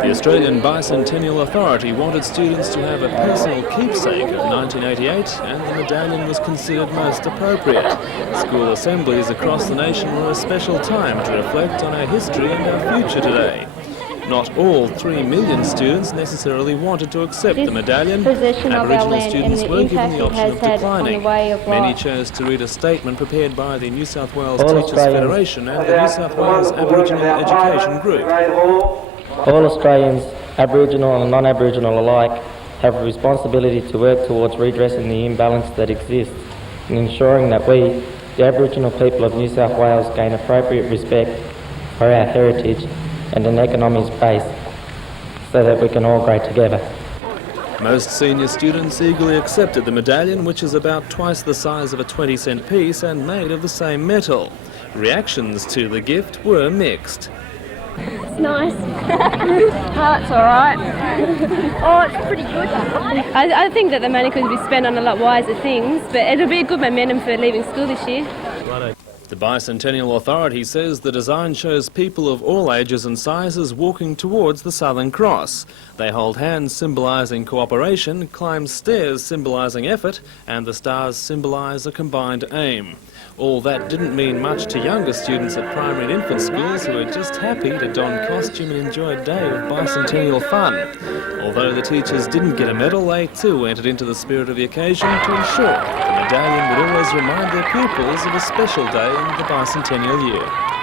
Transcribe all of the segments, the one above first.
The Australian Bicentennial Authority wanted students to have a personal keepsake of 1988, and the medallion was considered most appropriate. School assemblies across the nation were a special time to reflect on our history and our future today. Not all 3 million students necessarily wanted to accept the medallion. Aboriginal students were given the option of declining. Many chose to read a statement prepared by the New South Wales Teachers Federation and the New South Wales Aboriginal Education Group. All Australians, Aboriginal and non-Aboriginal alike, have a responsibility to work towards redressing the imbalance that exists and ensuring that we, the Aboriginal people of New South Wales, gain appropriate respect for our heritage and an economic base so that we can all grow together. Most senior students eagerly accepted the medallion, which is about twice the size of a 20-cent piece and made of the same metal. Reactions to the gift were mixed. It's nice. Oh, it's alright. Oh, it's pretty good. I think that the money could be spent on a lot wiser things, but it'll be a good momentum for leaving school this year. The Bicentennial Authority says the design shows people of all ages and sizes walking towards the Southern Cross. They hold hands symbolising cooperation, climb stairs symbolising effort, and the stars symbolise a combined aim. All that didn't mean much to younger students at primary and infant schools who were just happy to don costume and enjoy a day of bicentennial fun. Although the teachers didn't get a medal, they too entered into the spirit of the occasion to ensure that the medallion would always remind their pupils of a special day in the bicentennial year.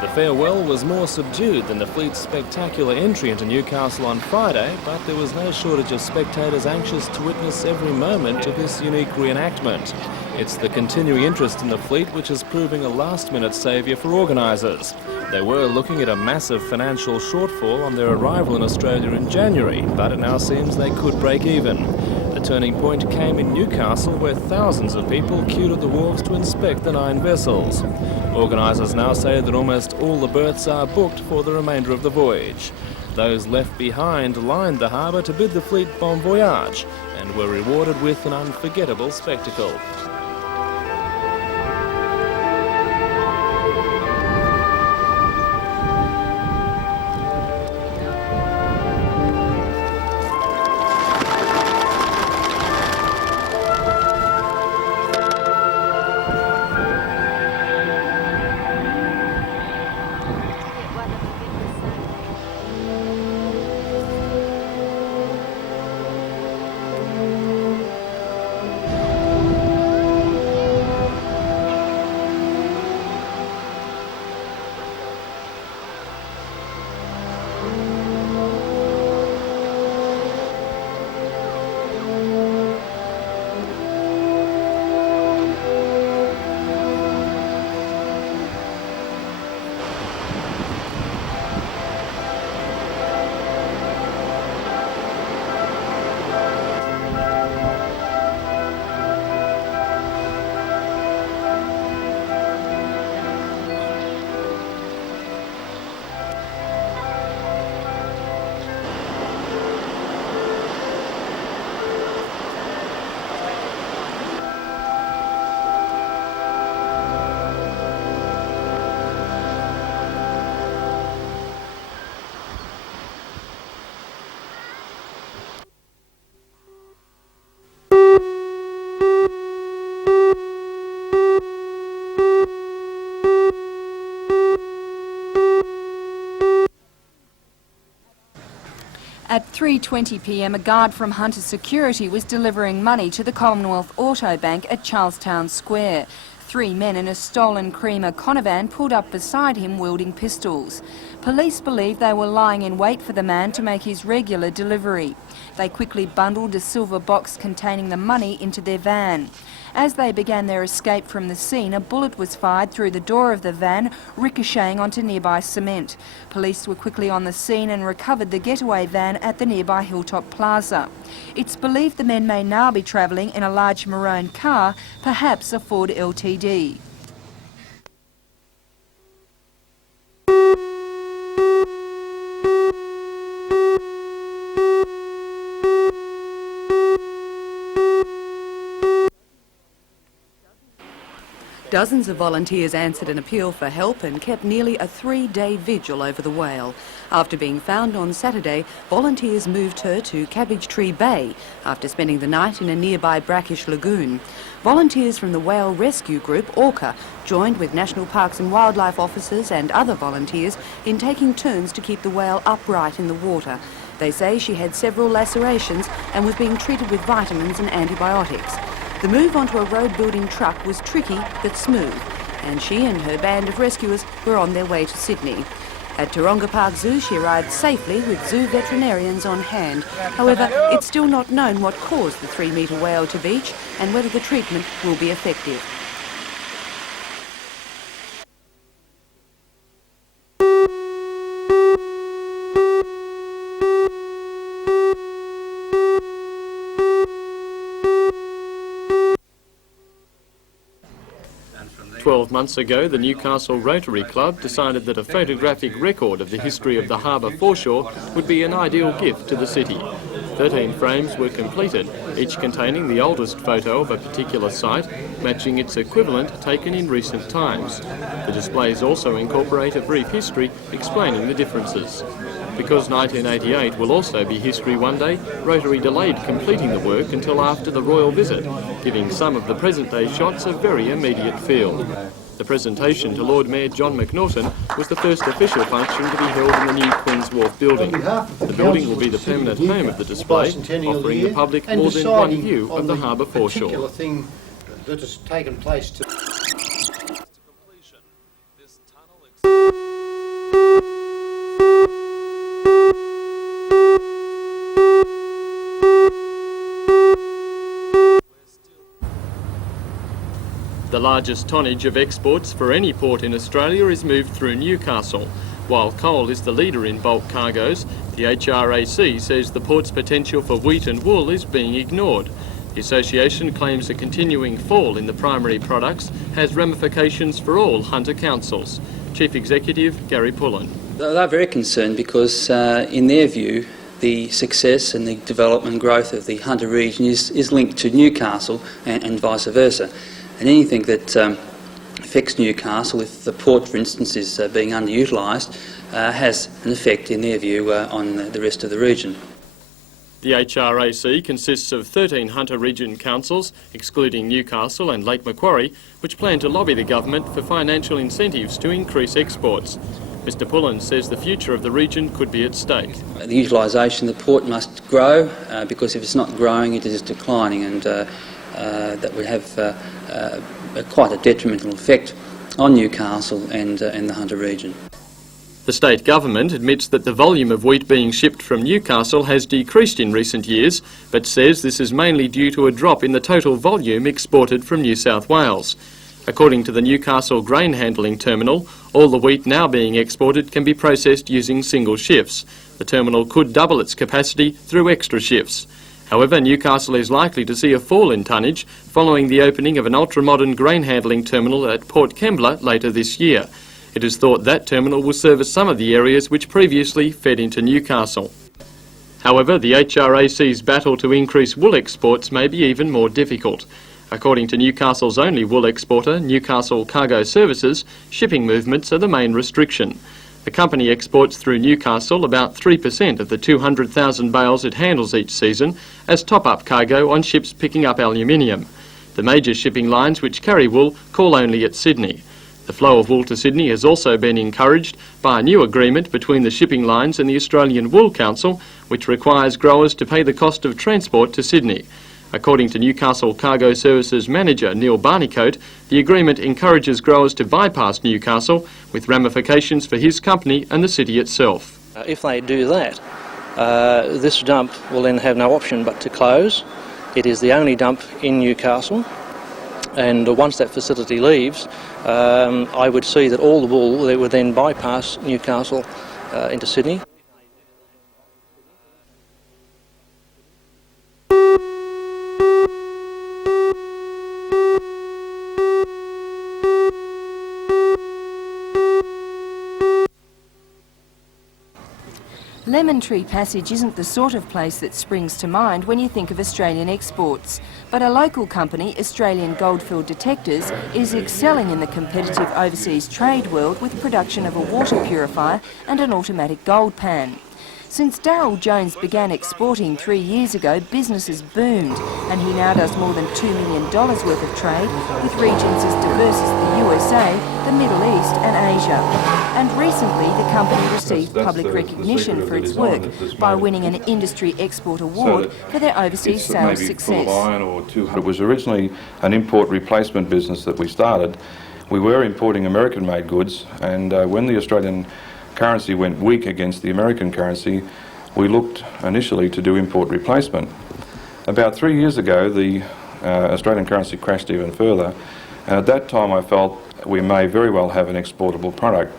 The farewell was more subdued than the fleet's spectacular entry into Newcastle on Friday, but there was no shortage of spectators anxious to witness every moment of this unique reenactment. It's the continuing interest in the fleet which is proving a last-minute saviour for organisers. They were looking at a massive financial shortfall on their arrival in Australia in January, but it now seems they could break even. The turning point came in Newcastle, where thousands of people queued at the wharves to inspect the 9 vessels. Organisers now say that almost all the berths are booked for the remainder of the voyage. Those left behind lined the harbour to bid the fleet bon voyage and were rewarded with an unforgettable spectacle. At 3:20 p.m, a guard from Hunter Security was delivering money to the Commonwealth Auto Bank at Charlestown Square. 3 men in a stolen Creamer Conovan pulled up beside him wielding pistols. Police believe they were lying in wait for the man to make his regular delivery. They quickly bundled a silver box containing the money into their van. As they began their escape from the scene, a bullet was fired through the door of the van, ricocheting onto nearby cement. Police were quickly on the scene and recovered the getaway van at the nearby Hilltop Plaza. It's believed the men may now be travelling in a large maroon car, perhaps a Ford LTD. Dozens of volunteers answered an appeal for help and kept nearly a 3-day vigil over the whale. After being found on Saturday, volunteers moved her to Cabbage Tree Bay after spending the night in a nearby brackish lagoon. Volunteers from the Whale Rescue Group, Orca, joined with National Parks and Wildlife officers and other volunteers in taking turns to keep the whale upright in the water. They say she had several lacerations and was being treated with vitamins and antibiotics. The move onto a road-building truck was tricky but smooth, and she and her band of rescuers were on their way to Sydney. At Taronga Park Zoo, she arrived safely with zoo veterinarians on hand. However, it's still not known what caused the 3-metre whale to beach and whether the treatment will be effective. Months ago, the Newcastle Rotary Club decided that a photographic record of the history of the harbour foreshore would be an ideal gift to the city. 13 frames were completed, each containing the oldest photo of a particular site, matching its equivalent taken in recent times. The displays also incorporate a brief history explaining the differences. Because 1988 will also be history one day, Rotary delayed completing the work until after the royal visit, giving some of the present-day shots a very immediate feel. The presentation to Lord Mayor John McNaughton was the first official function to be held in the new Queen's Wharf building. The building will be the permanent home of the display, offering the public more than one view of the harbour foreshore. Thing that has taken place to The largest tonnage of exports for any port in Australia is moved through Newcastle. While coal is the leader in bulk cargoes, the HRAC says the port's potential for wheat and wool is being ignored. The association claims a continuing fall in the primary products has ramifications for all hunter councils. Chief Executive Gary Pullen. They're very concerned because, in their view, the success and the development and growth of the hunter region is linked to Newcastle and vice versa. And anything that affects Newcastle, if the port, for instance, is being underutilised, has an effect, in their view, on the rest of the region. The HRAC consists of 13 hunter region councils, excluding Newcastle and Lake Macquarie, which plan to lobby the government for financial incentives to increase exports. Mr Pullen says the future of the region could be at stake. The utilisation of the port must grow, because if it's not growing, it is declining, and that would have quite a detrimental effect on Newcastle and the hunter region. The state government admits that the volume of wheat being shipped from Newcastle has decreased in recent years, but says this is mainly due to a drop in the total volume exported from New South Wales. According to the Newcastle Grain Handling Terminal, all the wheat now being exported can be processed using single shifts. The terminal could double its capacity through extra shifts. However, Newcastle is likely to see a fall in tonnage following the opening of an ultra-modern grain handling terminal at Port Kembla later this year. It is thought that terminal will service some of the areas which previously fed into Newcastle. However, the HRAC's battle to increase wool exports may be even more difficult. According to Newcastle's only wool exporter, Newcastle Cargo Services, shipping movements are the main restriction. The company exports through Newcastle about 3% of the 200,000 bales it handles each season as top-up cargo on ships picking up aluminium. The major shipping lines which carry wool call only at Sydney. The flow of wool to Sydney has also been encouraged by a new agreement between the shipping lines and the Australian Wool Council, which requires growers to pay the cost of transport to Sydney. According to Newcastle Cargo Services manager Neil Barneycoat, the agreement encourages growers to bypass Newcastle, with ramifications for his company and the city itself. If they do that, this dump will then have no option but to close. It is the only dump in Newcastle, and once that facility leaves, I would see that all the wool that would then bypass Newcastle into Sydney. Lemon Tree Passage isn't the sort of place that springs to mind when you think of Australian exports, but a local company, Australian Goldfield Detectors, is excelling in the competitive overseas trade world with production of a water purifier and an automatic gold pan. Since Darryl Jones began exporting 3 years ago, business has boomed, and he now does more than $2 million worth of trade with regions as diverse as the USA, the Middle East and Asia. And recently the company received public recognition for its work by winning an Industry Export Award for their overseas sales success. It was originally an import replacement business that we started. We were importing American-made goods, and when the Australian currency went weak against the American currency, we looked initially to do import replacement. About 3 years ago, the Australian currency crashed even further, and at that time I felt we may very well have an exportable product.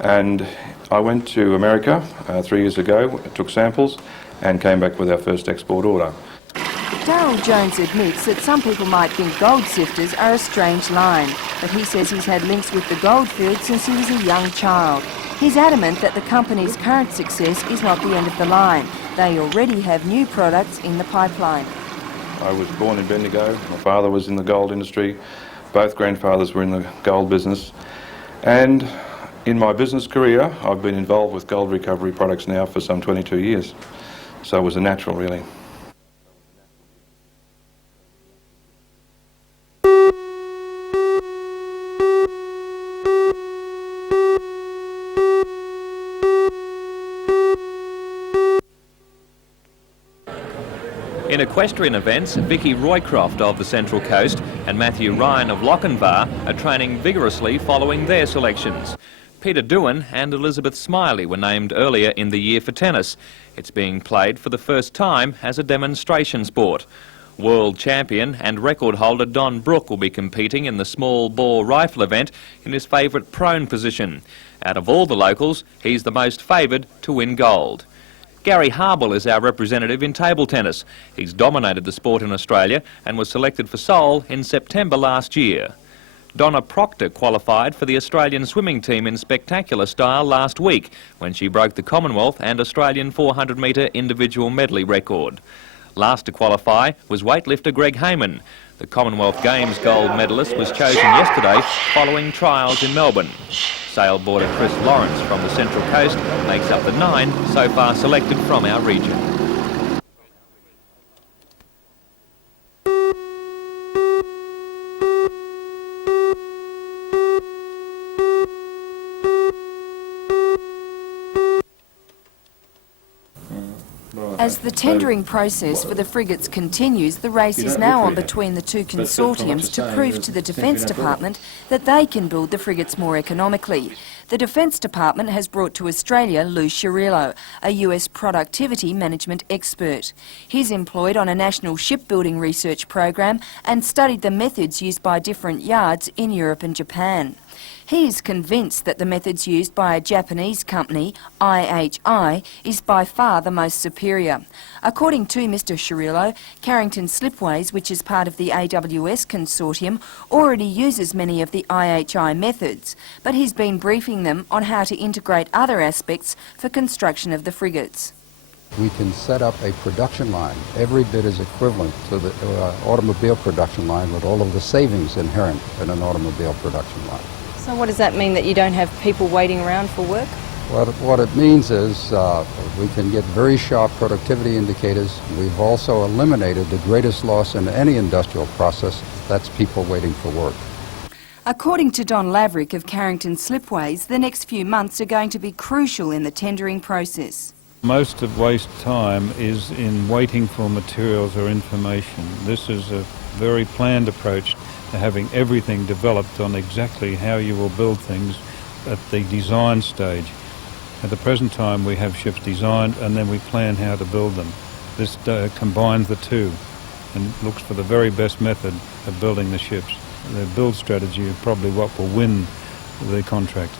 And I went to America 3 years ago, took samples, and came back with our first export order. Darryl Jones admits that some people might think gold sifters are a strange line, but he says he's had links with the goldfield since he was a young child. He's adamant that the company's current success is not the end of the line. They already have new products in the pipeline. I was born in Bendigo. My father was in the gold industry. Both grandfathers were in the gold business. And in my business career, I've been involved with gold recovery products now for some 22 years. So it was a natural, really. In equestrian events, Vicky Roycroft of the Central Coast and Matthew Ryan of Lochinvar are training vigorously following their selections. Peter Doohan and Elizabeth Smiley were named earlier in the year for tennis. It's being played for the first time as a demonstration sport. World champion and record holder Don Brook will be competing in the small bore rifle event in his favourite prone position. Out of all the locals, he's the most favoured to win gold. Gary Harble is our representative in table tennis. He's dominated the sport in Australia and was selected for Seoul in September last year. Donna Proctor qualified for the Australian swimming team in spectacular style last week when she broke the Commonwealth and Australian 400-metre individual medley record. Last to qualify was weightlifter Greg Hayman. The Commonwealth Games gold medalist was chosen yesterday following trials in Melbourne. Sailboarder Chris Lawrence from the Central Coast makes up the 9 so far selected from our region. As the tendering process for the frigates continues, the race is now on between the two consortiums to prove to the Defence Department that they can build the frigates more economically. The Defence Department has brought to Australia Lou Chirillo, a US productivity management expert. He's employed on a national shipbuilding research program and studied the methods used by different yards in Europe and Japan. He is convinced that the methods used by a Japanese company, IHI, is by far the most superior. According to Mr Chirillo, Carrington Slipways, which is part of the AWS consortium, already uses many of the IHI methods, but he's been briefing them on how to integrate other aspects for construction of the frigates. We can set up a production line, every bit is equivalent to the automobile production line with all of the savings inherent in an automobile production line. So what does that mean, that you don't have people waiting around for work? What it means is we can get very sharp productivity indicators. We've also eliminated the greatest loss in any industrial process, that's people waiting for work. According to Don Laverick of Carrington Slipways, the next few months are going to be crucial in the tendering process. Most of waste time is in waiting for materials or information. This is a very planned approach to having everything developed on exactly how you will build things at the design stage. At the present time we have ships designed and then we plan how to build them. This combines the two and looks for the very best method of building the ships. The build strategy is probably what will win the contract.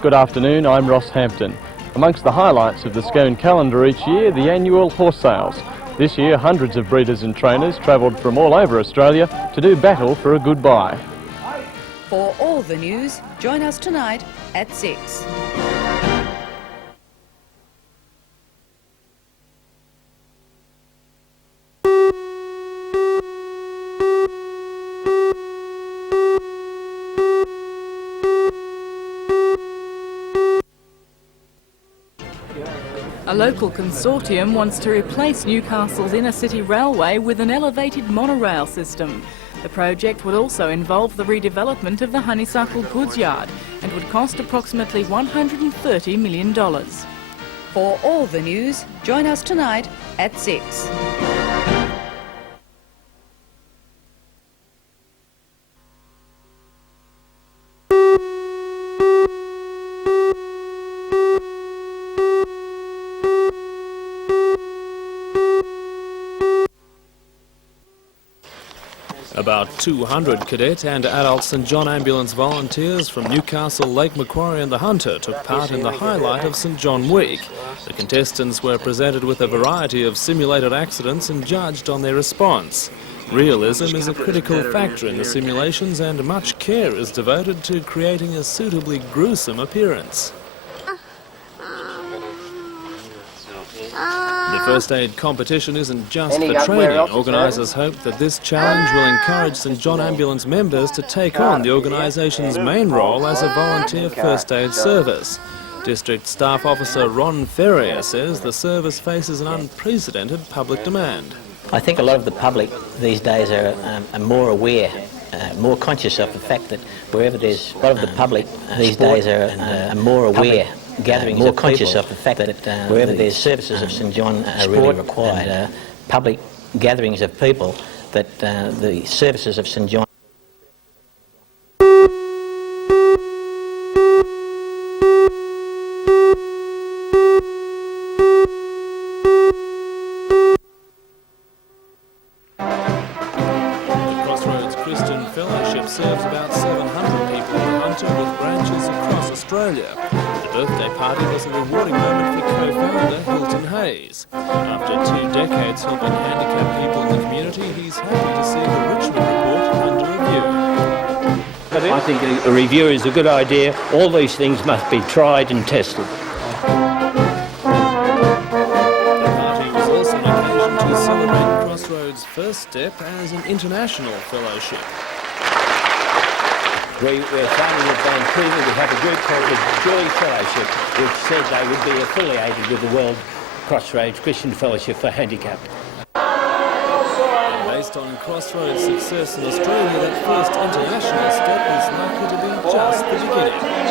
Good afternoon, I'm Ross Hampton. Amongst the highlights of the Scone calendar each year, the annual horse sales. This year, hundreds of breeders and trainers travelled from all over Australia to do battle for a good buy. For all the news, join us tonight at 6. A local consortium wants to replace Newcastle's inner-city railway with an elevated monorail system. The project would also involve the redevelopment of the Honeysuckle goods yard and would cost approximately $130 million. For all the news, join us tonight at 6. About 200 cadet and adult St John Ambulance volunteers from Newcastle, Lake Macquarie and the Hunter took part in the highlight of St John Week. The contestants were presented with a variety of simulated accidents and judged on their response. Realism is a critical factor in the simulations and much care is devoted to creating a suitably gruesome appearance. The first aid competition isn't just for training. Organisers hope that this challenge will encourage St John Ambulance members to take on the organisation's main role as a volunteer first aid service. District Staff Officer Ron Ferrier says the service faces an unprecedented public demand. I think a lot of the public these days are more aware, more conscious of the fact that wherever there's a lot of the public these days are more aware. Gatherings more conscious of the fact that wherever there's services of St John are really required, and, public gatherings of people, that the services of St John. The Crossroads Christian Fellowship serves about 700 people in the Hunter with branches across Australia. The birthday party was a rewarding moment for co-founder Hilton Hayes. After 2 decades helping handicapped people in the community, he's happy to see the Richmond report under review. I think a review is a good idea. All these things must be tried and tested. The party was also an occasion to celebrate Crossroads' first step as an international fellowship. We're starting at Vancouver. We have a group called the Joy Fellowship, which said they would be affiliated with the World Crossroads Christian Fellowship for Handicapped. Based Based on Crossroads' success in Australia, that first international step is likely to be just the beginning.